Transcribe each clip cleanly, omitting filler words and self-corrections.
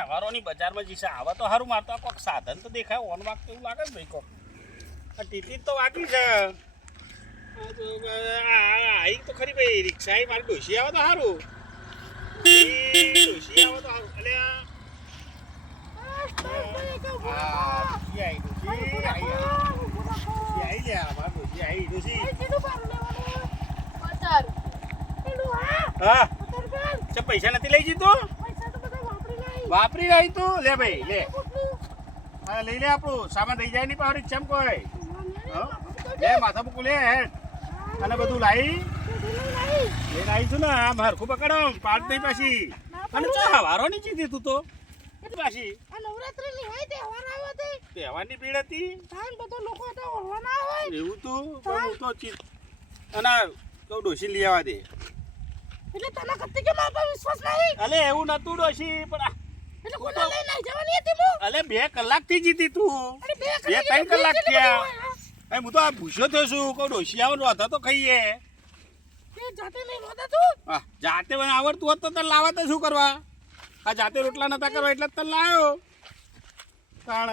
હવારોની બજારમાં જઈશે આવા તો સારું મારતા કોક સાધન તો દેખાય ઓન વાગતું એવું લાગે ભાઈ કોક આ ટીટી તો વાગી છે આવી તો ખરી ભાઈ રિક્ષા મારી ડોસી આવે તો સારું ડોસી આવે તો સારું અલે પૈસા નથી લઈ જતું વાપરી રહી તું લે ભાઈ લે હા લઈ લે આપણું સામાન થઈ જાય નહીં પાવર ઈચ્છા કોઈ લે માથા મૂકું લે અને બધું લાવી લઈને આવીશું ને આમ હરખું પકડો પાડ નહીં પાછી અને ચો હવારો નહીં ચીધી તું તો પાછી તહેવારની ભીડ હતી એવું તું હું તો અને તો ડોસી લઈ આવવા દે એટલે તને કત્તી કે મારા પર વિશ્વાસ નહીં અલે એવું નતું ડોસી પણ એટલે કોના લઈને આવી જવાની હતી હું અલે 2 કલાકથી જીતી તું 2-3 કલાક થયા એ હું તો આ ભૂસ્યો થયો છું કોઈ ડોસી આવવાનું હતા તો ખાઈએ તે જાતે નહીં રોતા તું હા જાતે મને આવડતું હોત તો તને લાવા તો શું કરવા આ જાતે રોટલા નતા કરવા એટલે તને લાવ્યો તાણ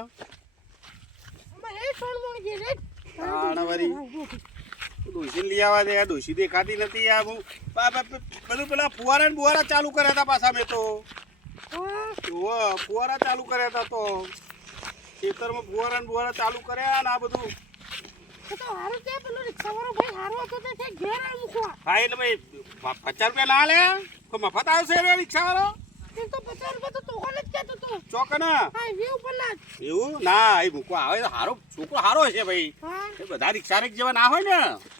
અમે એ ફોન મોણ ગઈ રે તાણ વરી ડોસી લઈ આવવા દે આ ડોસી દેખાતી નથી આ હું બધું પેલા ફુવારા ચાલુ કર્યા હતા પાછા મેં તો ફુવારા ચાલુ કર્યા હતા તો ખેતરમાં ફુવારા ચાલુ કર્યા ને આ બધું તો હારો કે પેલો રિક્ષાવાળો ભાઈ હારો હતો તે ઘેર આવી મૂકવા હા એટલે ભાઈ 50 રૂપિયા ના લે તો મફત આવશે રે રિક્ષાવાળો તે તો 50 રૂપિયા તો તોકન જ કહેતો તો ચોકના હા વ્યૂ પર ના એવું ના એ મૂકવા આવે હારો છોકરો હારો છે ભાઈ એ બધા રિક્ષા જેવા ના હોય ને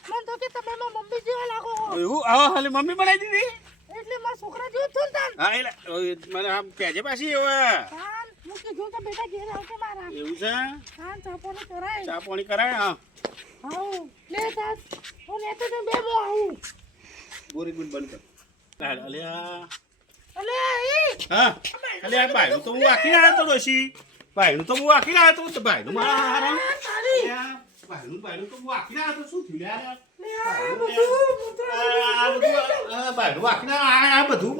મન તો કે તમે મમ્મી જેવા લાગો એવું હા હાલે મમ્મી બનાવી દીધી એટલે મારા છોકરા જેવો થયો ને તાન હા એટલે મને આમ કહેજે પાછી હવે તાન હું કીધું કે બેટા ઘેર આવશે મારા એવું છે તાન ચા પાણી કરાય હા હાઉ લે તાન હું લેતો તો બે મો આવું બોરી ગુડ બંધ કર અલ્યા અલે એ હા અલ્યા ભાઈનું તો હું આખી આવ્યો તો ડોશી ભાઈનું તો હું આખી આવ્યો તો ભાઈનું મારા હારા ભાઈનું તો હું આખી આવ્યો તો શું થયું યાર ભાઈનું આખી આ બધું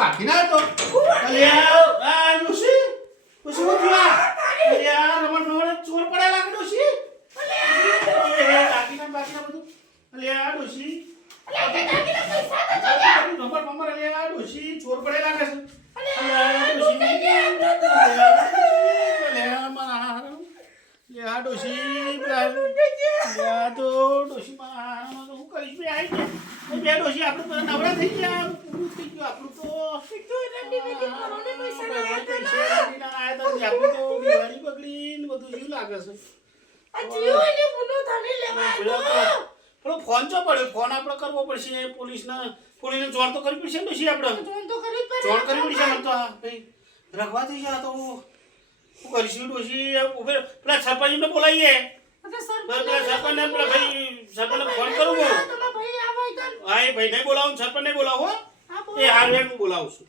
આખી આવ્યો તો અલ્યા આ ડોશી શું થયું અલ્યા રમણ ચોર પડ્યા લાગે ડોશી બાકીના બધું અલ્યા ડોશી નંબર અલ્યા ડોશી ચોર પડે લાગે છે અલ્યા ડોશી તો ડોશી મારા હું કરીશ બે આવી ગયા બે ડોશી આપણું નવરા થઈ ગયા પૂરું થઈ ગયું આપણું તો દિવાળી બગડી ને બધું શું લાગે છે ફોન ચો પડ્યો ફોન આપણે કરવો પડશે પોલીસને જોડ તો કરવી પડશે ને ડોશી આપણે જોડ કરવી પડશે મને તો ભાઈ રખવા થઈ ગયા તો હું કરીશું ડોશી પેલા સરપંચને બોલાવીએ સરપંચને ફોન કરું હા એ ભાઈ નહીં બોલાવું સરપંચ નહીં બોલાવો એ હાર હું બોલાવું છું